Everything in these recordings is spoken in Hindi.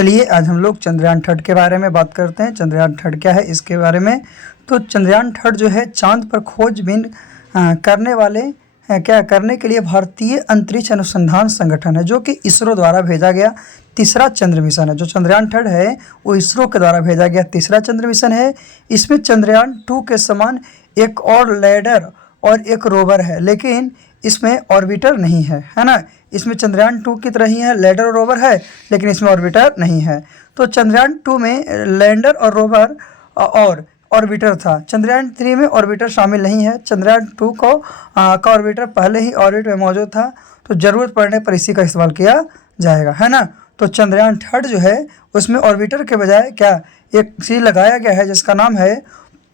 चलिए आज हम लोग चंद्रयान थर्ड के बारे में बात करते हैं। चंद्रयान थर्ड क्या है इसके बारे में। तो चंद्रयान थर्ड जो है चांद पर खोजबीन करने वाले क्या करने के लिए भारतीय अंतरिक्ष अनुसंधान संगठन है, जो कि इसरो द्वारा भेजा गया तीसरा चंद्र मिशन है। जो चंद्रयान थर्ड है वो इसरो के द्वारा भेजा गया तीसरा चंद्र मिशन है। इसमें चंद्रयान 2 के समान एक और लैंडर और एक रोवर है, लेकिन इसमें ऑर्बिटर नहीं है, है ना। इसमें चंद्रयान 2 की तरह ही है, लैंडर और रोवर है, लेकिन इसमें ऑर्बिटर नहीं है। तो चंद्रयान 2 में लैंडर और रोवर और ऑर्बिटर था। चंद्रयान 3 में ऑर्बिटर शामिल नहीं है। चंद्रयान 2 का ऑर्बिटर पहले ही ऑर्बिट में मौजूद था, तो ज़रूरत पड़ने पर इसी का इस्तेमाल किया जाएगा, है ना। तो चंद्रयान थर्ड जो है उसमें ऑर्बिटर के बजाय क्या एक चीज़ लगाया गया है जिसका नाम है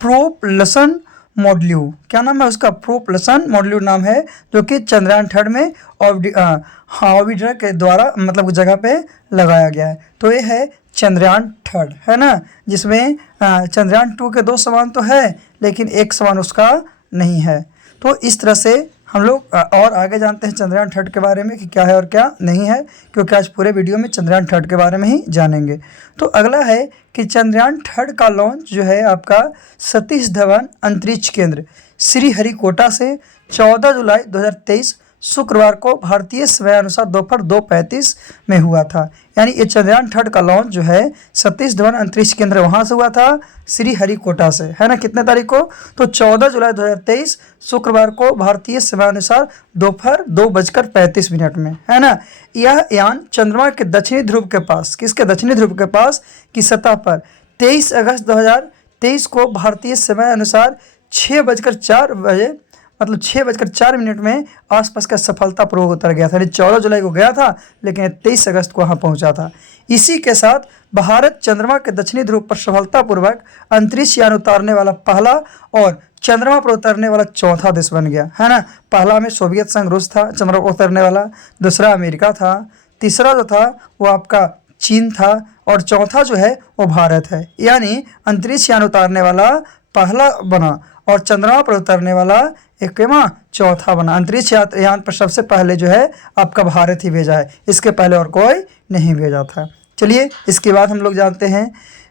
प्रोपल्सन मॉड्यूल। क्या नाम है उसका? प्रोपल्सन मॉड्यूल नाम है, जो कि चंद्रयान थर्ड में ऑर्बिटर के द्वारा मतलब जगह पे लगाया गया है। तो ये है चंद्रयान थर्ड, है ना, जिसमें चंद्रयान 2 के 2 समान तो है, लेकिन एक समान उसका नहीं है। तो इस तरह से हम लोग और आगे जानते हैं चंद्रयान थर्ड के बारे में कि क्या है और क्या नहीं है, क्योंकि आज पूरे वीडियो में चंद्रयान थर्ड के बारे में ही जानेंगे। तो अगला है कि चंद्रयान थर्ड का लॉन्च जो है आपका सतीश धवन अंतरिक्ष केंद्र श्रीहरिकोटा से 14 जुलाई 2023 शुक्रवार को भारतीय समय अनुसार दोपहर 2:35 में हुआ था। यानी ये चंद्रयान थर्ड का लॉन्च जो है सतीश धवन अंतरिक्ष केंद्र वहाँ से हुआ था, श्रीहरिकोटा से, है ना। कितने तारीख को? तो 14 जुलाई 2023 शुक्रवार को भारतीय समय अनुसार दोपहर 2:35 में, है ना। यह यान चंद्रमा के दक्षिणी ध्रुव के पास, किसके दक्षिणी ध्रुव के पास की सतह पर 23 अगस्त 2023 को भारतीय समय अनुसार 6:04 मतलब 6:04 में आसपास का सफलतापूर्वक उतर गया था। 14 जुलाई को गया था, लेकिन 23 अगस्त को वहाँ पहुँचा था। इसी के साथ भारत चंद्रमा के दक्षिणी ध्रुव पर सफलतापूर्वक अंतरिक्ष यान उतारने वाला पहला और चंद्रमा पर उतरने वाला चौथा देश बन गया, है ना। पहला में सोवियत संघ रूस था चंद्रमा पर उतरने वाला, दूसरा अमेरिका था, तीसरा जो था वो आपका चीन था, और चौथा जो है वो भारत है। यानी अंतरिक्ष यान उतारने वाला पहला बना और चंद्रमा पर उतरने वाला इक्कीसवां चौथा बना। अंतरिक्ष यान पर सबसे पहले जो है आपका भारत ही भेजा है, इसके पहले और कोई नहीं भेजा था। चलिए इसके बाद हम लोग जानते हैं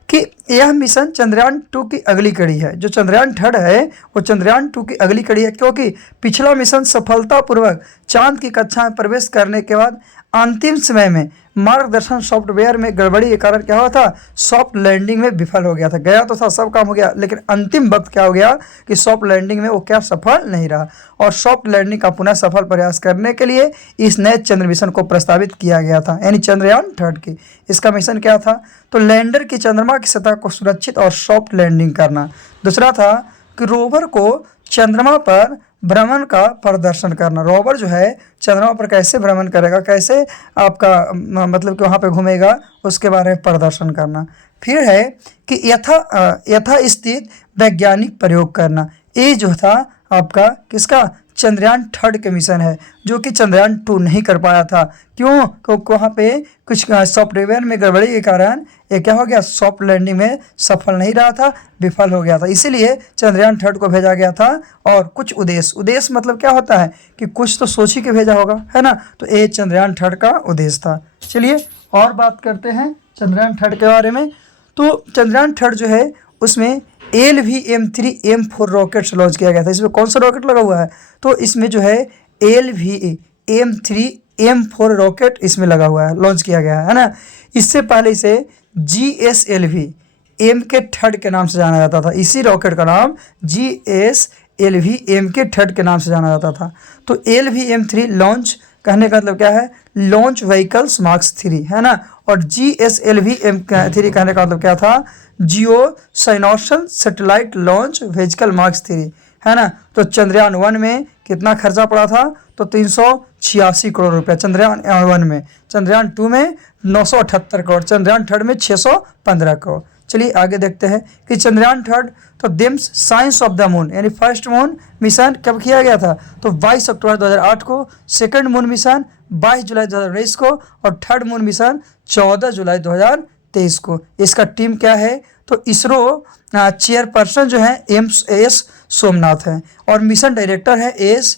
कि यह मिशन चंद्रयान 2 की अगली कड़ी है। जो चंद्रयान थर्ड है वो चंद्रयान 2 की अगली कड़ी है, क्योंकि पिछला मिशन सफलतापूर्वक चांद की कक्षा में प्रवेश करने के बाद अंतिम समय में मार्गदर्शन सॉफ्टवेयर में गड़बड़ी के कारण क्या हुआ था, सॉफ्ट लैंडिंग में विफल हो गया था। गया तो था, सब काम हो गया, लेकिन अंतिम वक्त क्या हो गया कि सॉफ्ट लैंडिंग में वो क्या सफल नहीं रहा। और सॉफ्ट लैंडिंग का पुनः सफल प्रयास करने के लिए इस नए चंद्र मिशन को प्रस्तावित किया गया था, यानी चंद्रयान थर्ड की। इसका मिशन क्या था? तो लैंडर की चंद्रमा की सतह को सुरक्षित और सॉफ्ट लैंडिंग करना। दूसरा था कि रोवर को चंद्रमा पर भ्रमण का प्रदर्शन करना। रोवर जो है चंद्रमा पर कैसे भ्रमण करेगा, कैसे आपका मतलब कि वहाँ पे घूमेगा, उसके बारे में प्रदर्शन करना। फिर है कि यथा स्थित वैज्ञानिक प्रयोग करना। ये जो था आपका किसका? चंद्रयान थर्ड के मिशन है, जो कि चंद्रयान 2 नहीं कर पाया था। क्यों? क्योंकि वहाँ पे कुछ सॉफ्टवेयर में गड़बड़ी के कारण ये क्या हो गया, सॉफ्ट लैंडिंग में सफल नहीं रहा था, विफल हो गया था। इसीलिए चंद्रयान थर्ड को भेजा गया था। और कुछ उद्देश्य मतलब क्या होता है कि कुछ तो सोच ही के भेजा होगा, है ना। तो ये चंद्रयान थर्ड का उद्देश्य था। चलिए और बात करते हैं चंद्रयान थर्ड के बारे में। तो चंद्रयान थर्ड जो है उसमें LVM-3M4 रॉकेट लॉन्च किया गया था। इसमें कौन सा रॉकेट लगा हुआ है? तो इसमें जो है LVM-3M4 रॉकेट इसमें लगा हुआ है, लॉन्च किया गया है ना। इससे पहले इसे GSLV MK थर्ड के नाम से जाना जाता था। इसी रॉकेट का नाम GSLV MK थर्ड के नाम से जाना जाता था। तो LVM-3 लॉन्च कहने का मतलब क्या है? लॉन्च व्हीकल्स मार्क 3, है ना। और GSLV M3 कहने का मतलब क्या था? जियो साइनोसल सैटेलाइट लॉन्च व्हीकल मार्क 3, है ना। तो चंद्रयान 1 में कितना खर्चा पड़ा था? तो 386 करोड़ रुपया चंद्रयान 1 में। चंद्रयान 2 में 978 करोड़, चंद्रयान थर्ड में 615 करोड़। चलिए आगे देखते हैं कि चंद्रयान थर्ड तो दिम्स साइंस ऑफ द मून यानी फर्स्ट मून मिशन कब किया गया था? तो 22 अक्टूबर 2008 को। सेकंड मून मिशन 22 जुलाई 2019 को। और थर्ड मून मिशन 14 जुलाई 2023 को। इसका टीम क्या है? तो इसरो चेयरपर्सन जो है एस सोमनाथ है, और मिशन डायरेक्टर है एस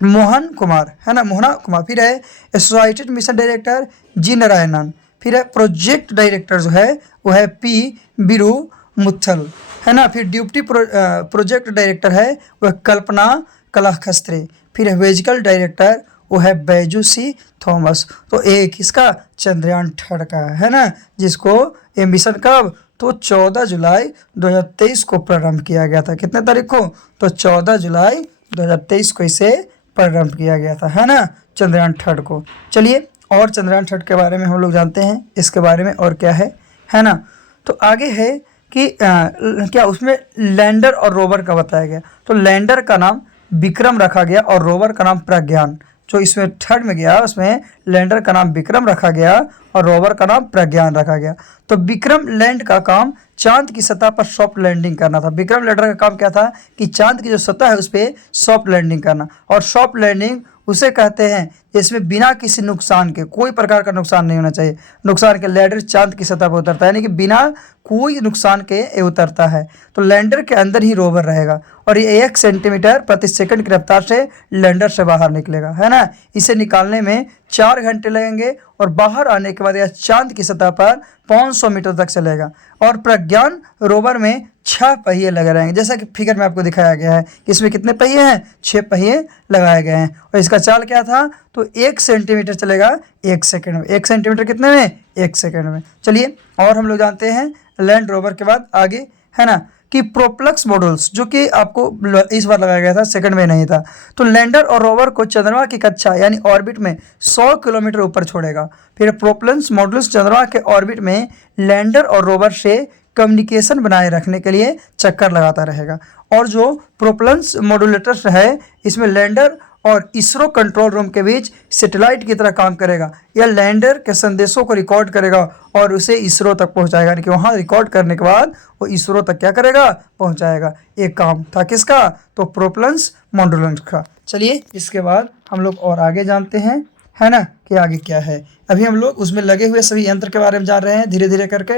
मोहन कुमार, है ना, मोहना कुमार। फिर है एसोसिएटेड मिशन डायरेक्टर जी नारायणन। फिर है प्रोजेक्ट डायरेक्टर जो है वो है पी बीरू मुथल, है ना। फिर डिप्टी प्रोजेक्ट डायरेक्टर है वह कल्पना कलाखस्त्रे। फिर है वेजिकल डायरेक्टर वो है बैजू सी थॉमस। तो एक इसका चंद्रयान 3 का है ना, जिसको ये मिशन कब, तो 14 जुलाई 2023 को प्रारंभ किया गया था। कितने तारीख को, तो 14 जुलाई 2023 को इसे प्रारंभ किया गया था, है ना, चंद्रयान 3 को। चलिए और चंद्रयान 3 के बारे में हम लोग जानते हैं, इसके बारे में और क्या है ना। तो आगे है कि क्या उसमें लैंडर और रोवर का बताया गया। तो लैंडर का नाम विक्रम रखा गया और रोवर का नाम प्रज्ञान। जो इसमें 3 में गया उसमें लैंडर का नाम विक्रम रखा गया और रोवर का नाम प्रज्ञान रखा गया। तो विक्रम लैंड का काम चांद की सतह पर सॉफ्ट लैंडिंग करना था। विक्रम लैंडर का काम क्या था कि चांद की जो सतह है उस पर सॉफ्ट लैंडिंग करना। और सॉफ्ट लैंडिंग उसे कहते हैं इसमें बिना किसी नुकसान के, कोई प्रकार का नुकसान नहीं होना चाहिए, नुकसान के लैंडर चांद की सतह पर उतरता है, यानी कि बिना कोई नुकसान के ये उतरता है। तो लैंडर के अंदर ही रोवर रहेगा और ये 1 सेंटीमीटर प्रति सेकंड की रफ्तार से लैंडर से बाहर निकलेगा, है ना। इसे निकालने में 4 घंटे लगेंगे और बाहर आने के बाद यह चांद की सतह पर 500 मीटर तक चलेगा। और प्रज्ञान रोवर में 6 पहिए लगे रहेंगे, जैसा कि फिगर में आपको दिखाया गया है कि इसमें कितने पहिए हैं, 6 पहिए लगाए गए हैं। और इसका चाल क्या था, तो 1 सेंटीमीटर चलेगा 1 सेकंड में। 1 सेंटीमीटर कितने में, 1 सेकंड में। चलिए और हम लोग जानते हैं लैंड रोवर के बाद आगे, है ना, कि प्रोप्लक्स मॉड्यूल्स, जो कि आपको इस बार लगाया गया था, सेकंड में नहीं था। तो लैंडर और रोवर को चंद्रमा की कक्षा यानी ऑर्बिट में 100 किलोमीटर ऊपर छोड़ेगा। फिर प्रोपल्स मॉड्यूल्स चंद्रमा के ऑर्बिट में लैंडर और रोवर से कम्युनिकेशन बनाए रखने के लिए चक्कर लगाता रहेगा। और जो प्रोपल्स मॉड्यूलेटर्स है इसमें लैंडर और इसरो कंट्रोल रूम के बीच सैटेलाइट की तरह काम करेगा। यह लैंडर के संदेशों को रिकॉर्ड करेगा और उसे इसरो तक पहुंचाएगा, यानी कि वहां रिकॉर्ड करने के बाद वो इसरो तक क्या करेगा, पहुंचाएगा। एक काम था किसका, तो प्रोपल्स मॉड्यूल्स का। चलिए इसके बाद हम लोग और आगे जानते हैं, है ना, कि आगे क्या है। अभी हम लोग उसमें लगे हुए सभी यंत्र के बारे में जान रहे हैं धीरे धीरे करके,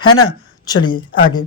है ना। चलिए आगे,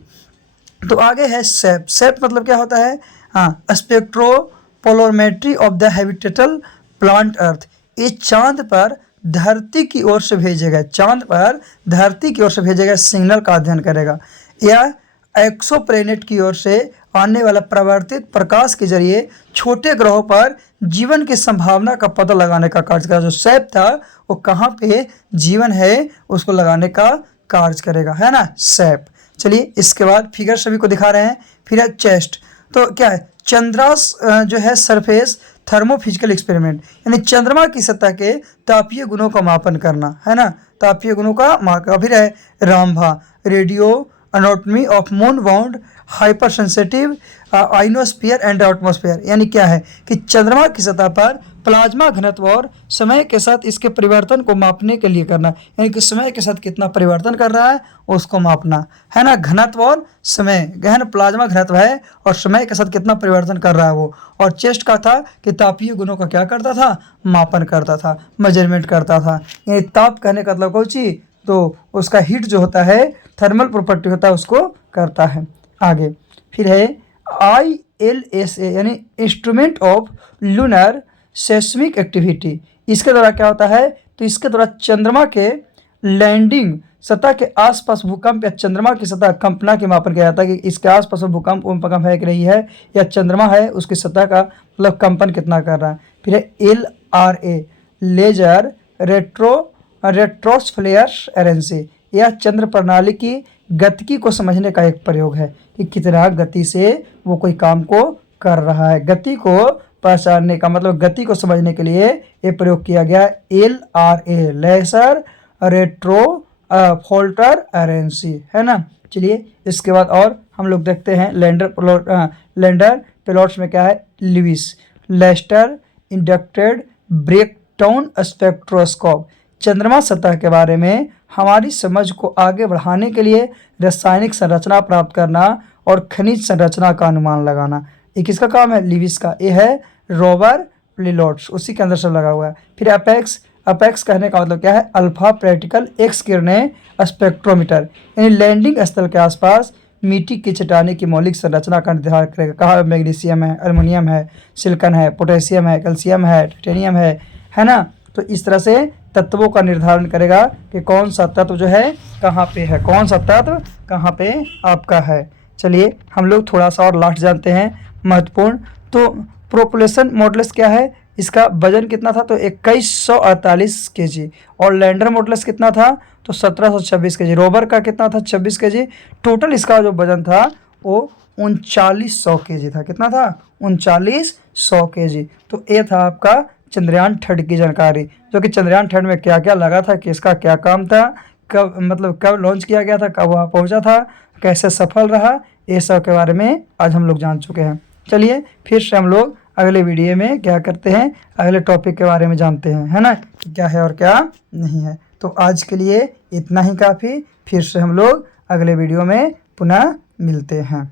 तो आगे है सेप। सेप मतलब क्या होता है, हाँ, स्पेक्ट्रोपोलोमेट्री ऑफ द हैबिटेटल प्लांट अर्थ। ये चांद पर धरती की ओर से भेजेगा, चांद पर धरती की ओर से भेजेगा सिग्नल का अध्ययन करेगा। यह एक्सोप्लैनेट की ओर से आने वाला प्रवर्तित प्रकाश के जरिए छोटे ग्रहों पर जीवन की संभावना का पता लगाने का कार्य करेगा। जो सेप था वो कहाँ पे जीवन है उसको लगाने का कार्य करेगा, है ना, सेप। चलिए इसके बाद फिगर सभी को दिखा रहे हैं। फिर है चेस्ट। तो क्या है, चंद्रास जो है सरफेस थर्मोफिजिकल एक्सपेरिमेंट, यानी चंद्रमा की सतह के तापीय गुणों का मापन करना, है ना, तापीय गुणों का मापन। फिर है Rambha, radio anatomy of moon bound hyper sensitive ionosphere and atmosphere, यानी क्या है कि चंद्रमा की सतह पर प्लाज्मा घनत्व और समय के साथ इसके परिवर्तन को मापने के लिए करना, यानी कि समय के साथ कितना परिवर्तन कर रहा है उसको मापना, है ना। घनत्व और समय, गहन प्लाज्मा घनत्व है और समय के साथ कितना परिवर्तन कर रहा है वो। और चेस्ट का था कि तापीय गुणों का क्या करता था, मापन करता था, मेजरमेंट करता था। यानी ताप कहने का मतलब कोई चीज, तो उसका हीट जो होता है, थर्मल प्रॉपर्टी होता है, उसको करता है। आगे फिर है ILSA, यानी instrument of lunar seismic activity. इसके द्वारा क्या होता है, तो इसके द्वारा चंद्रमा के लैंडिंग सतह के आसपास भूकंप या चंद्रमा की सतह कंपना के मापन किया जाता है कि इसके आसपास भूकंप है कि नहीं है, या चंद्रमा है उसकी सतह का मतलब कंपन कितना कर रहा है। फिर है LRA, लेजर रेट्रोस्फेयर एरेंसी। यह चंद्र प्रणाली की गतिकी को समझने का एक प्रयोग है कि कितना गति से वो कोई काम को कर रहा है। गति को पहचानने का मतलब गति को समझने के लिए ये प्रयोग किया गया LRA, लेजर रेट्रोस्फेयर एरेंसी, है ना। चलिए इसके बाद और हम लोग देखते हैं लैंडर पेलोट्स में क्या है, लुइस लेस्टर इंडक्टेड ब्रेकडाउन स्पेक्ट्रोस्कोप। चंद्रमा सतह के बारे में हमारी समझ को आगे बढ़ाने के लिए रासायनिक संरचना प्राप्त करना और खनिज संरचना का अनुमान लगाना, ये किसका काम है, लिविस का। ये है रोवर लिलोट्स, उसी के अंदर सब लगा हुआ है। फिर अपेक्स कहने का मतलब क्या है, अल्फा प्रैक्टिकल एक्स किरणें स्पेक्ट्रोमीटर, यानी लैंडिंग स्थल के आसपास मिट्टी की चट्टाने की मौलिक संरचना का निर्धारण करेगा। कहाँ मैग्नीशियम है, एल्युमिनियम है, सिलिकॉन है, पोटेशियम है, कैल्शियम है, टाइटेनियम है ना। तो इस तरह से तत्वों का निर्धारण करेगा कि कौन सा तत्व जो है कहाँ पे है, कौन सा तत्व कहाँ पे आपका है। चलिए हम लोग थोड़ा सा और लास्ट जानते हैं महत्वपूर्ण। तो प्रोपल्शन मॉडल्स क्या है, इसका वजन कितना था, तो 2148 kg। और लैंडर मॉडल्स कितना था, तो 1726 kg। रोवर का कितना था, 26 kg। टोटल इसका जो वजन था वो 3900 kg था। कितना था, 3900 kg। तो ये था आपका चंद्रयान थर्ड की जानकारी, जो कि चंद्रयान थर्ड में क्या क्या लगा था, किसका क्या काम था, कब लॉन्च किया गया था, कब वहाँ पहुँचा था, कैसे सफल रहा, ये सब के बारे में आज हम लोग जान चुके हैं। चलिए फिर से हम लोग अगले वीडियो में क्या करते हैं, अगले टॉपिक के बारे में जानते हैं, है ना, कि क्या है और क्या नहीं है। तो आज के लिए इतना ही काफ़ी। फिर से हम लोग अगले वीडियो में पुनः मिलते हैं।